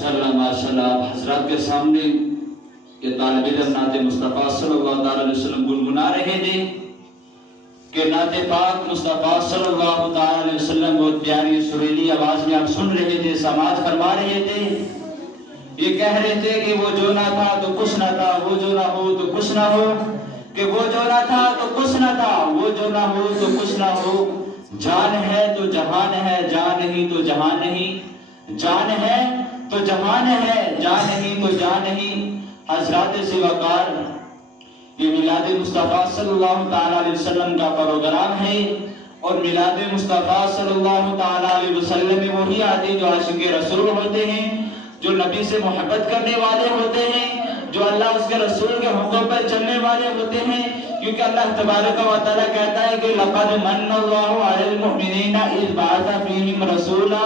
ماشاءاللہ آپ حضرات کے سامنے یہ طالب علم نعت مصطفیٰ صلی اللہ علیہ وسلم گنگنا رہے تھے کہ نعت پاک مصطفیٰ صلی اللہ علیہ وسلم بہت پیاری سریلی آواز میں آپ سن رہے تھے، سماعت فرما رہے تھے. یہ کہہ رہے تھے کہ وہ جو نہ تھا تو کچھ نہ تھا، وہ جو نہ ہو تو کچھ نہ ہو، کہ وہ جو نہ تھا تو کچھ نہ تھا، وہ جو نہ ہو تو کچھ نہ ہو. جان ہے تو جہان ہے، جان نہیں تو جہان نہیں. جان ہے تو جہان ہے، جان نہیں تو جان نہیں. حضرات سے وقار یہ میلاد مصطفیٰ صلی اللہ علیہ وسلم کا پروگرام ہے، اور میلاد مصطفیٰ صلی اللہ علیہ وسلم میں وہی آتے جو عاشق رسول ہوتے ہیں، جو نبی سے محبت کرنے والے ہوتے ہیں، جو اللہ اس کے رسول کے حکم پر چلنے والے ہوتے ہیں. کیونکہ اللہ تبارک و تعالیٰ کہتا ہے کہ لَقَدْ مَنَّ اللَّهُ عَلَى الْمُؤْمِنِينَ إِذْ بَعَثَ فِيهِمْ رَسُولًا،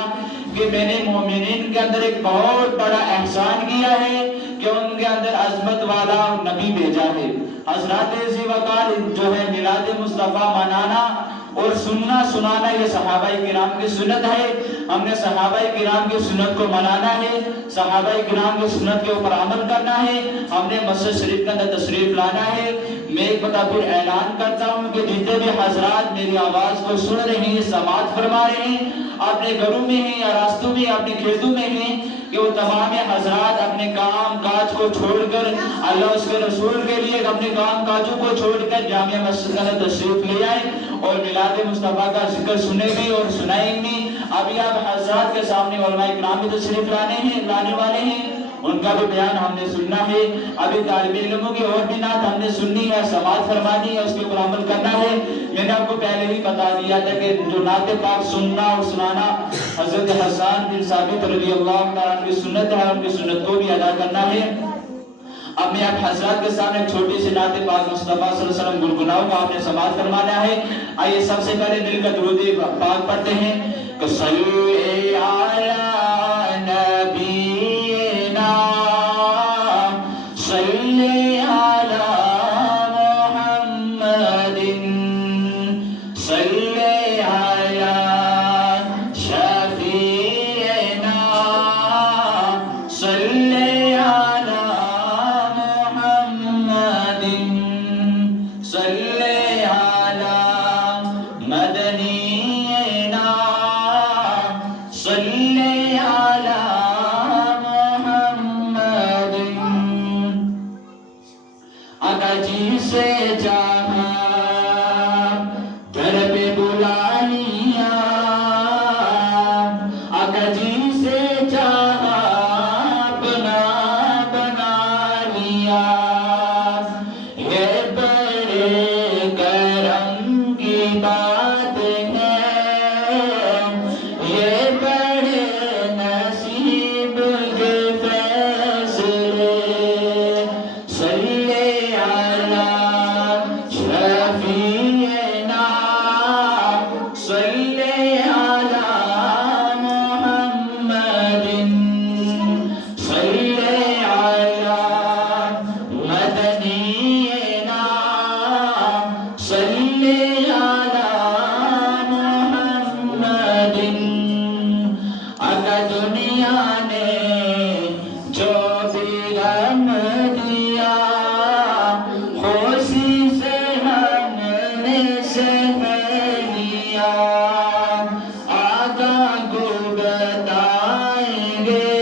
کہ میں نے مومنین کے اندر ایک بہت بڑا احسان کیا ہے کہ ان کے اندر عظمت والا نبی بھیجا ہے. حضرات ذی وقار جو ہے میلاد مصطفیٰ منانا اور سننا سنانا یہ صحابہ کرام کی سنت ہے. ہم نے صحابہ کرام کی سنت کو منانا ہے، صحابہ کرام کی سنت کے اوپر عمل کرنا ہے. ہم نے مسجد شریف کے اندر تشریف لانا ہے. میں ایک بتا پھر اعلان کرتا ہوں کہ جتنے بھی حضرات میری آواز کو سن رہے ہیں، سماعت فرما رہے ہیں، اپنے گھروں میں ہیں یا راستوں میں، اپنے کھیتوں میں ہیں، کہ وہ تمام حضرات اپنے کام کاج کو چھوڑ کر اللہ اس کے رسول کے لیے اپنے کام کاجوں کو چھوڑ کر جامعہ مسجد کا تشریف لے آئیں اور میلاد مصطفیٰ کا ذکر سنیں گے اور سنائیں گے. ابھی آپ حضرات کے سامنے علماء کرام بھی تشریف لانے والے ہیں، ان کا بھی بیان ہم نے سننا ہے. ابھی طالب علموں کی اور بھی نعت ہم نے سننی ہے، سماعت فرمانی ہے، اس کے اوپر عمل کرنا ہے. میں نے آپ کو پہلے ہی بتا دیا تھا کہ جو نعت پاک سننا اور سنانا حضرت حسان بن ثابت رضی اللہ تعالیٰ عنہ کی سنت ہے، ان کی سنت کو بھی ادا کرنا ہے. اب میں آپ حضرات کے سامنے ایک چھوٹی سی نعت پاک مصطفیٰ صلی اللہ علیہ وسلم گنگناؤں گا، آپ نے سماعت فرمانا ہے. آئیے سب سے پہلے مل کر درود پاک پڑھتے ہیں کہ صلی علی نبینا صلی علی محمد صلی علی شفیعنا صلی علی محمد صلی علی مدنینا صلی علی محمد. آقا جی سے جہاں گھر پہ بلا لیا، آقا جی سے جہاں اپنا بنا لیا. یہ بڑے کرم کی بات ہے، یہ بڑے نصیب کے فیصلے. صلی علی شفیعنا صلی علی محمد صلی علی مدنینا صلی علی محمد. اگر دنیا نے جو بھی غم دیا، خوشی سے ہم نے سہ لیا. آقا کو بتائیں گے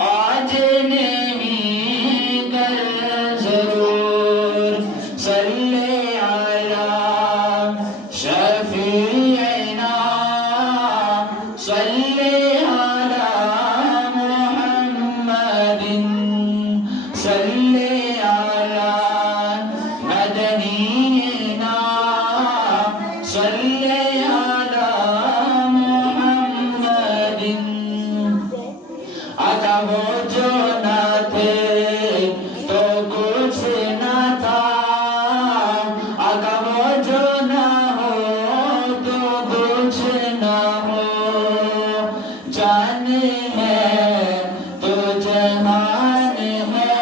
آج نہیں کل ضرور. صلی علی شفیعنا صلی علی محمد صلی علی مدنینا صلی علی محمد. آقا وہ جو نہ تھے تو کچھ نہ تھا، آقا وہ جو نہ ہو تو کچھ نہ ہو. جان ہے تو جہان ہے،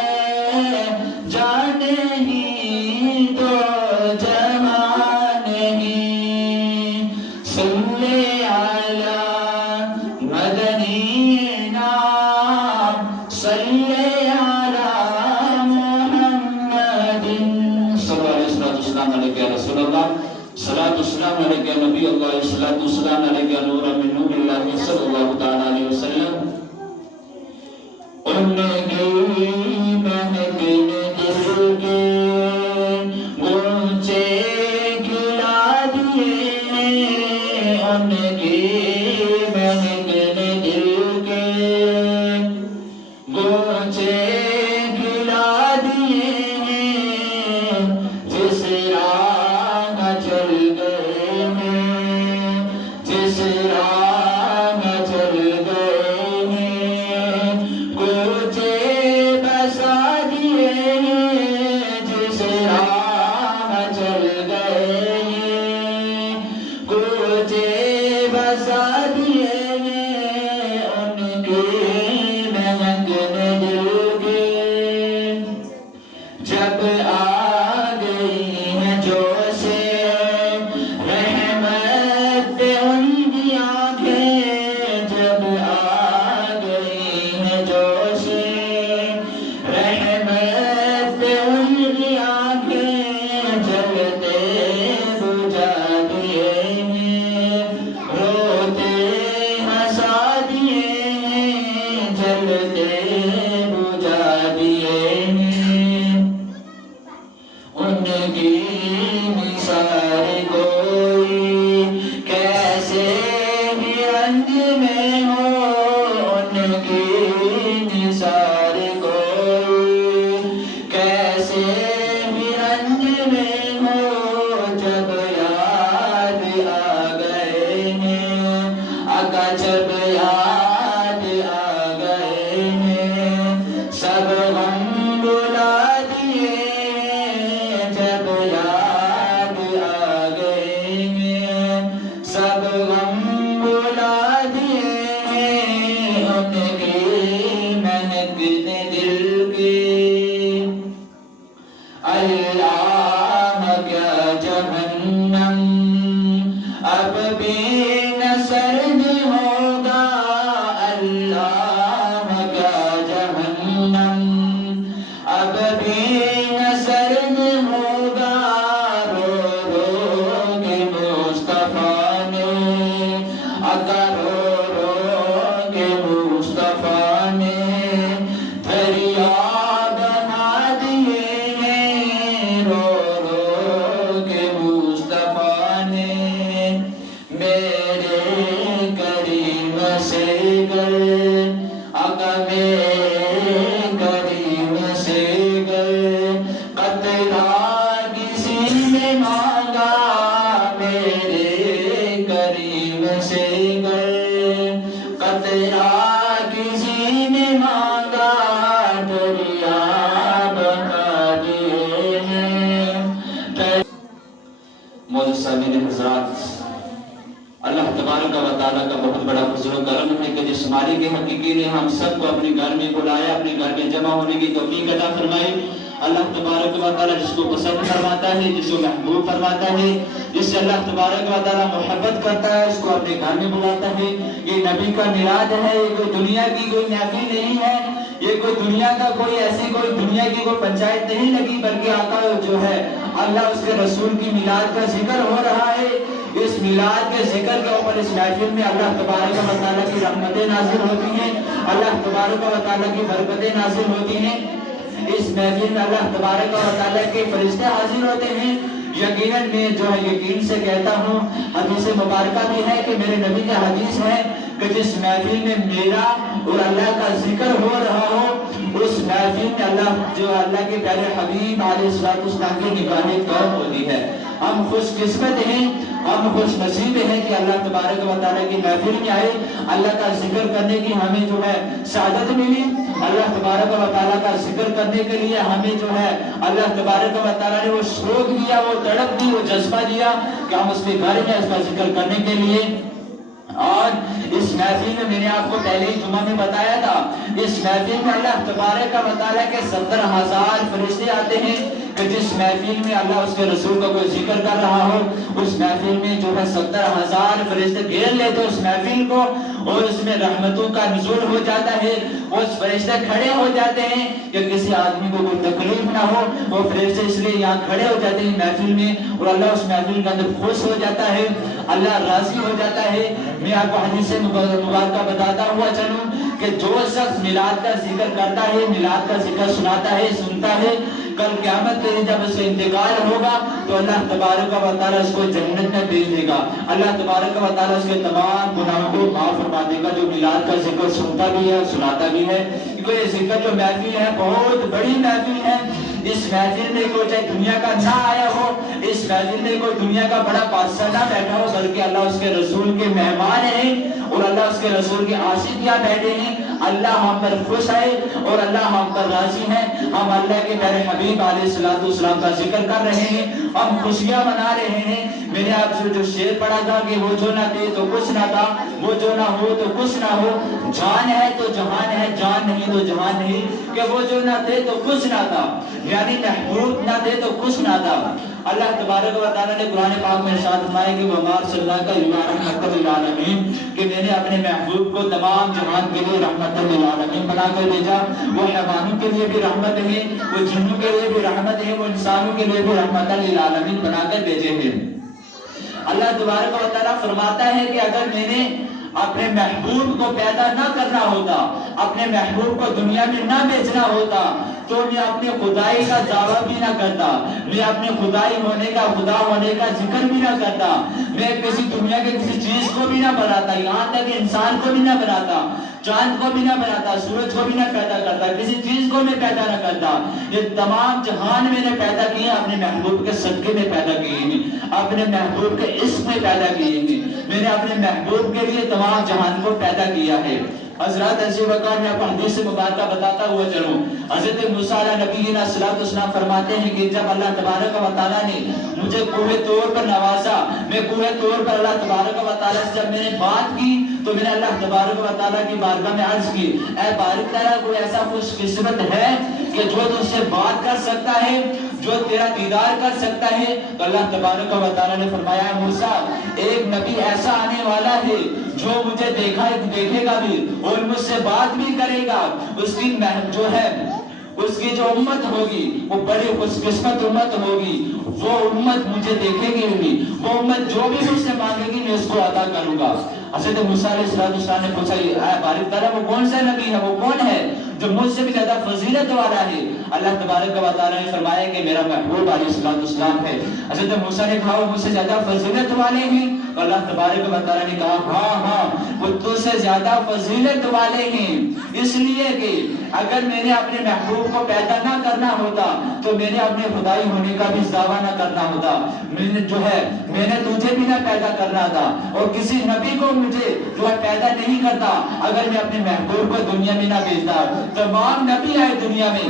جان ہی تو جہان ہی. صلی علی مدنینا صلاۃ والسلام علیک نبی اللہ، صلاۃ والسلام علیک نور من نور اللہ صلی اللہ تعالی علیہ وسلم۔ ان کی مہک نے دل کے گونچے کھلا دیے، ان کی مہک نے دل کے گونچے کھلا دیے، جس راہ چل گئے ہیں، جس راہ چل گئے ہیں، کوچے بسا دیے ہیں، جس راہ چل گئے ہیں، کوچے بسا دیے ہیں، ان کی مہک نے دل کے جب آ گئی ہیں جو سے رحمت پہ ان کی آنکھیں، جب آ گئی ہیں جو سے رحمت پہ ان کی آنکھیں، جلتے بجھا دیے ہیں، روتے ہنسا دیے ہیں، جلتے بجھا دیے ہیں، ان کی مثال کوئی کیسے بھی رنج میں ہو، ان کی مثال کوئی کیسے بھی رنج میں ہو، جب یاد آ گئے ہیں آقا، جب یاد آ گئے ہیں، سب غم بلا دیے ہیں، جب یاد آ گئے ہیں، سب غم بلا دیے ہیں، ان کی مہک نے دل کی اللہ کیا جہنم اب بھی نہ سرد ہوگا، اللہ کیا جہنم اب بھی نہ سرد ہوگا، رو رو کے مصطفیٰ نے آقا، رو رو کے مصطفیٰ نے دریا بنا دیے ہیں، رو رو کے مصطفیٰ نے میرے کریم سے گر آقا، میرے کریم سے گر قطرہ کسی نے مانگا، میرے کریم سے گر قطرہ کسی نے مانگا، دریا بنا دیے ہیں۔ معزز سامعین حضرات، اللہ تبارک و تعالیٰ کا بہت بڑا فضل و کرم ہے کہ جس مالک حقیقی نے ہم سب کو اپنے گھر میں بلایا، اپنے گھر میں جمع ہونے کی توفیق عطا فرمائی۔ اللہ تبارک و تعالیٰ جس کو پسند فرماتا ہے، جس کو محبوب فرماتا ہے، جس سے اللہ تبارک و تعالیٰ محبت کرتا ہے، اس کو اپنے گھر میں بلاتا ہے۔ یہ نبی کا میلاد ہے، یہ کوئی دنیا کی کوئی محفل نہیں ہے، یہ کوئی دنیا کا کوئی ایسی کوئی دنیا کی کوئی پنچایت نہیں لگی، بلکہ آقا جو ہے اللہ اس کے رسول کی میلاد کا ذکر ہو رہا ہے۔ اس میلاد کے ذکر کے اوپر اس محفل میں اللہ تبارک و تعالیٰ کی رحمتیں نازل ہوتی ہیں، اللہ تبارک و تعالیٰ کی برکتیں نازل ہوتی ہیں۔ اس محفل میں اللہ تبارک و تعالیٰ کے فرشتے حاضر ہوتے ہیں۔ یقیناً میں جو ہے یقین سے کہتا ہوں، حدیث مبارکہ بھی ہے کہ میرے نبی کا حدیث ہے کہ جس محفل میں میرا اور اللہ کا ذکر ہو رہا ہو، اس محفل میں اللہ کے پیارے حبیب علیہ السلام کی نگاہیں کم ہوتی ہے۔ ہم خوش قسمت ہیں، ہم خوش نصیب ہیں کہ اللہ تبارک و تعالیٰ کی محفل میں آئے، اللہ کا ذکر کرنے کی ہمیں جو ہے سعادت ملی۔ اللہ تبارک و تعالیٰ کا ذکر کرنے کے لیے ہمیں جو ہے اللہ تبارک و تعالیٰ نے وہ شوق دیا، وہ تڑپ دی، وہ جذبہ دیا کہ ہم اس کے گھر میں اس کا ذکر کرنے کے لیے اور اس محفل میں میں نے آپ کو پہلے ہی جمعہ میں بتایا تھا، اس محفل میں اللہ تبارک و تعالیٰ کے 70,000 فرشتے آتے ہیں کہ جس محفل میں اللہ اس کے رسول کا کوئی ذکر کر رہا ہو، اس محفل میں جو ہے 70,000 فرشتے گھیر لیتے اس محفل کو، اور اس میں رحمتوں کا نزول ہو جاتا ہے۔ اس فرشتے کھڑے ہو جاتے ہیں کہ کسی آدمی کو کوئی تکلیف نہ ہو، وہ فرشتے اس لیے یہاں کھڑے ہو جاتے ہیں محفل میں، اور اللہ اس محفل کے اندر خوش ہو جاتا ہے، اللہ راضی ہو جاتا ہے۔ میں آپ کو حدیث مبارکہ بتاتا ہوا چلوں کہ جو شخص میلاد کا ذکر کرتا ہے، میلاد کا ذکر سناتا ہے، سنتا ہے، کل قیامت کے دن جب اس کا انتقال ہوگا تو اللہ تبارک و تعالیٰ اس کو جنت میں بھیج دے گا۔ اللہ تبارک و تعالیٰ اس کے تمام گناہوں کو معاف فرما دے گا، جو میلاد کا ذکر سنتا بھی ہے، سناتا بھی ہے۔ کیونکہ یہ ذکر جو محفل ہے بہت بڑی محفل ہے۔ اس محفل میں کوئی چاہے دنیا کا نہ آیا ہو، اس محفل میں کوئی دنیا کا بڑا بادشاہ نہ بیٹھا ہو، بلکہ اللہ اس کے رسول کے مہمان ہیں، اور اللہ اس کے رسول کے عاشق یہاں بیٹھے ہیں۔ اللہ ہم پر خوش ہے اور اللہ ہم پر راضی ہے۔ ہم اللہ کے پیارے حبیب علیہ السلام کا ذکر کر رہے ہیں، ہم خوشیاں منا رہے ہیں۔ میں نے آپ سے جو شعر پڑھا تھا کہ وہ جو نہ دے تو کچھ نہ تھا، وہ جو نہ ہو تو کچھ نہ ہو، جان ہے تو جہان ہے، جان نہیں تو جہان نہیں، کہ وہ جو نہ دے تو کچھ نہ تھا، یعنی محبوب نہ دے تو کچھ نہ تھا۔ اللہ تبارک و تعالیٰ نے قرآن پاک میں ارشاد فرمایا کہ وَمَا أَرْسَلْنَاكَ إِلَّا رَحْمَةً لِلْعَالَمِينَ، کہ میں نے اپنے محبوب کو تمام جہان کے لیے رحمت للعالمین بنا کر بھیجا۔ وہ حیوانوں کے لیے بھی رحمت ہے، وہ جنوں کے لیے بھی رحمت ہے، وہ انسانوں کے لیے بھی رحمت للعالمین بنا کر بھیجے ہیں۔ اللہ تبارک و تعالیٰ فرماتا ہے کہ اگر میں نے اپنے محبوب کو پیدا نہ کرنا ہوتا، اپنے محبوب کو دنیا میں نہ بھیجنا ہوتا، تو میں اپنے خدائی کا دعویٰ بھی نہ کرتا، میں اپنے خدائی ہونے کا، خدا ہونے کا ذکر بھی نہ کرتا، میں کسی دنیا کے کسی چیز کو بھی نہ بناتا، یہاں تک کہ انسان کو بھی نہ بناتا، چاند کو بھی نہ بناتا، سورج کو بھی نہ پیدا کرتا، کسی چیز کو میں پیدا نہ کرتا۔ یہ تمام جہان میں نے پیدا کیے اپنے محبوب کے صدقے میں پیدا کیے ہیں، اپنے محبوب کے عشق میں پیدا کیے ہیں۔ میں نے اپنے محبوب کے لیے تمام جہان کو پیدا کیا ہے۔ حضرات ایسے وقت میں آپ کو حدیث مبارکہ بتاتا ہوا چلوں، حضرت موسیٰ علیہ نبی علیہ السلام فرماتے ہیں کہ جب اللہ تبارک و تعالیٰ نے مجھے کوہ طور پر نوازا، میں کوہ طور پر اللہ تبارک و تعالیٰ سے جب میں نے بات کی تو میں نے اللہ تبارک و تعالیٰ کی بارگاہ میں عرض کی، اے بارک تعالیٰ کوئی ایسا خوش قسمت ہے کہ جو تجھ سے بات کر سکتا ہے، جو تیرا دیدار کر سکتا ہے؟ تو اللہ تبارک و تعالیٰ نے فرمایا موسیٰ ایک نبی ایسا آنے والا ہے جو مجھے دیکھے گا بھی اور مجھ سے بات بھی کرے گا، اس کی جو ہے اس کی جو امت ہوگی وہ بڑی خوش قسمت امت ہوگی، وہ امت مجھے دیکھے گی بھی، وہ امت جو بھی مجھ سے مانگے گی میں اس کو عطا کروں گا۔ حضرت موسیٰ علیہ السلام نے پوچھا اے بارک تعالیٰ وہ کون سا نبی ہے، وہ کون ہے جو مجھ سے بھی زیادہ فضیلت والا ہے؟ اللہ تبارک و تعالیٰ نے فرمایا کہ میرا محبوب علیہ السلام ہے۔ حضرت موسیٰ نے کہا وہ مجھ سے زیادہ فضیلت والے ہیں؟ تو اللہ تبارک و تعالیٰ نے کہا ہاں وہ تجھ سے زیادہ فضیلت والے ہیں، اس لیے کہ اگر میں نے اپنے محبوب کو پیدا نہ کرنا ہوتا تو میں نے اپنے خدائی ہونے کا بھی دعویٰ نہ کرنا ہوتا، میں نے تجھے بھی نہ پیدا کرنا تھا، اور کسی نبی کو مجھے جو ہے پیدا نہیں کرتا اگر میں اپنے محبوب کو دنیا میں نہ بھیجتا۔ تمام نبی آئے دنیا میں،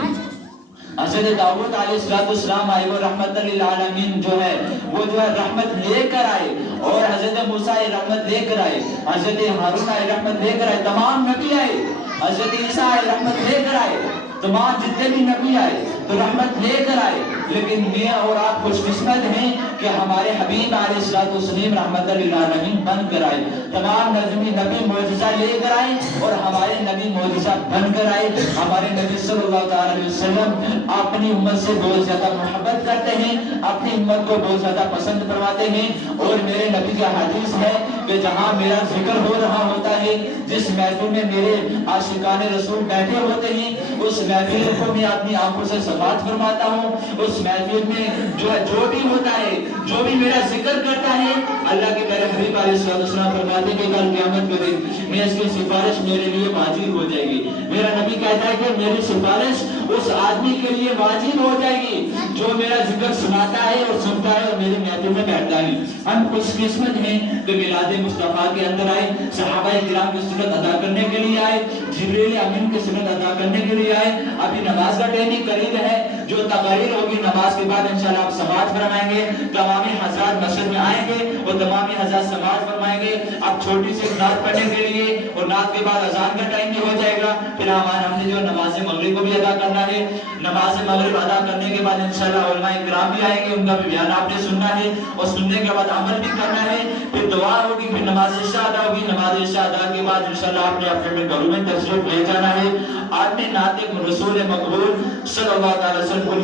حضرت داؤد علیہ السلام آئے، وہ رحمت للعالمین جو ہے وہ رحمت لے کر آئے، اور حضرت موسیٰ رحمت لے کر آئے، حضرت ہارون آئے رحمت لے کر آئے، تمام نبی آئے، حضرت عیسیٰ آئے رحمت لے کر آئے، تمام جتنے بھی نبی آئے تو رحمت لے کر آئے۔ لیکن میں اور آپ خوش قسمت ہیں کہ ہمارے حبیب علیہ السلام رحمت للعالمین بن کر آئے، تمام نبی معجزہ لے کر آئے اور ہمارے نبی معجزہ بن کر آئے۔ ہمارے نبی صلی اللہ علیہ وسلم اپنی امت سے بہت زیادہ محبت کرتے ہیں، اپنی امت کو بہت زیادہ پسند فرماتے ہیں، اور میرے نبی کا حدیث ہے کہ جہاں میرا ذکر ہو رہا ہوتا ہے، جس محفل میں میرے عاشقان رسول بیٹھے ہوتے ہیں، اس محفل کو میں اپنی آنکھوں سے سماعت فرماتا ہوں۔ اس محفل میں جو بھی ہوتا ہے، جو بھی میرا ذکر کرتا ہے، اللہ کے پیارے حبیب علیہ السلام فرماتے ہیں کہ کل قیامت کے دن میں اس کی سفارش میرے لیے حاضر ہو جائے گی۔ میرا نبی کہتے کہتا ہے کہ میری سفارش اس آدمی کے لیے واجب ہو جائے گی جو میرا ذکر سناتا ہے اور سنتا ہے اور میری محفل میں بیٹھتا ہے. ہم خوش قسمت ہیں کہ میلاد مصطفیٰ کے اندر آئے, صحابہ کرام کی سنت ادا کرنے کے لیے آئے, جبریل امین کی سنت ادا کرنے کے لیے آئے. ابھی نماز کا ٹائم قریب ہے, جو تقریر ہوگی نماز کے بعد انشاءاللہ آپ سماعت فرمائیں گے. تمامی حضرات مسجد میں آئیں گے اور تمامی حضرات سماعت فرمائیں گے. اب چھوٹی سی نعت پڑھنے کے لیے اور نعت کے بعد اذان کا ٹائم بھی ہو جائے گا. پھر ہم نے جو نماز مغرب کو بھی ادا کرنا ہے. نماز مغرب ادا کرنے کے بعد انشاءاللہ علماء کرام بھی آئیں گے, ان کا بھی بیان آپ نے سننا ہے اور سننے کے بعد عمل بھی کرنا ہے. پھر دعا ہوگی, پھر نماز عشاء ادا ہوگی. نماز عشاء ادا کے بعد انشاءاللہ آپ نے اپنے گھروں میں تشریف لے جانا ہے. آپ نے نعت رسول مقبول صلی اللہ علیہ وسلم کو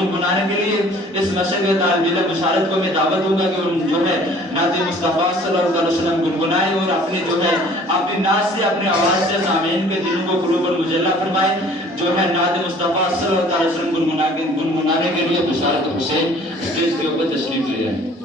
گنگنانے کے لیے اس مسجد کے طالب علم بشارت کو میں دعوت دوں گا کہ جو ہے نعت مصطفیٰ صلی اللہ علیہ وسلم گنگنائے اور اپنے جو ہے اپنی نعت سے, اپنے آواز سے سامعین کے دلوں کو قلوب المجلہ فرمائے. جو ہے نعت مصطفیٰ صلی اللہ علیہ وسلم گنگنانے کے لیے بشارت حسین اسٹیج کے اوپر تشریف لے آئے.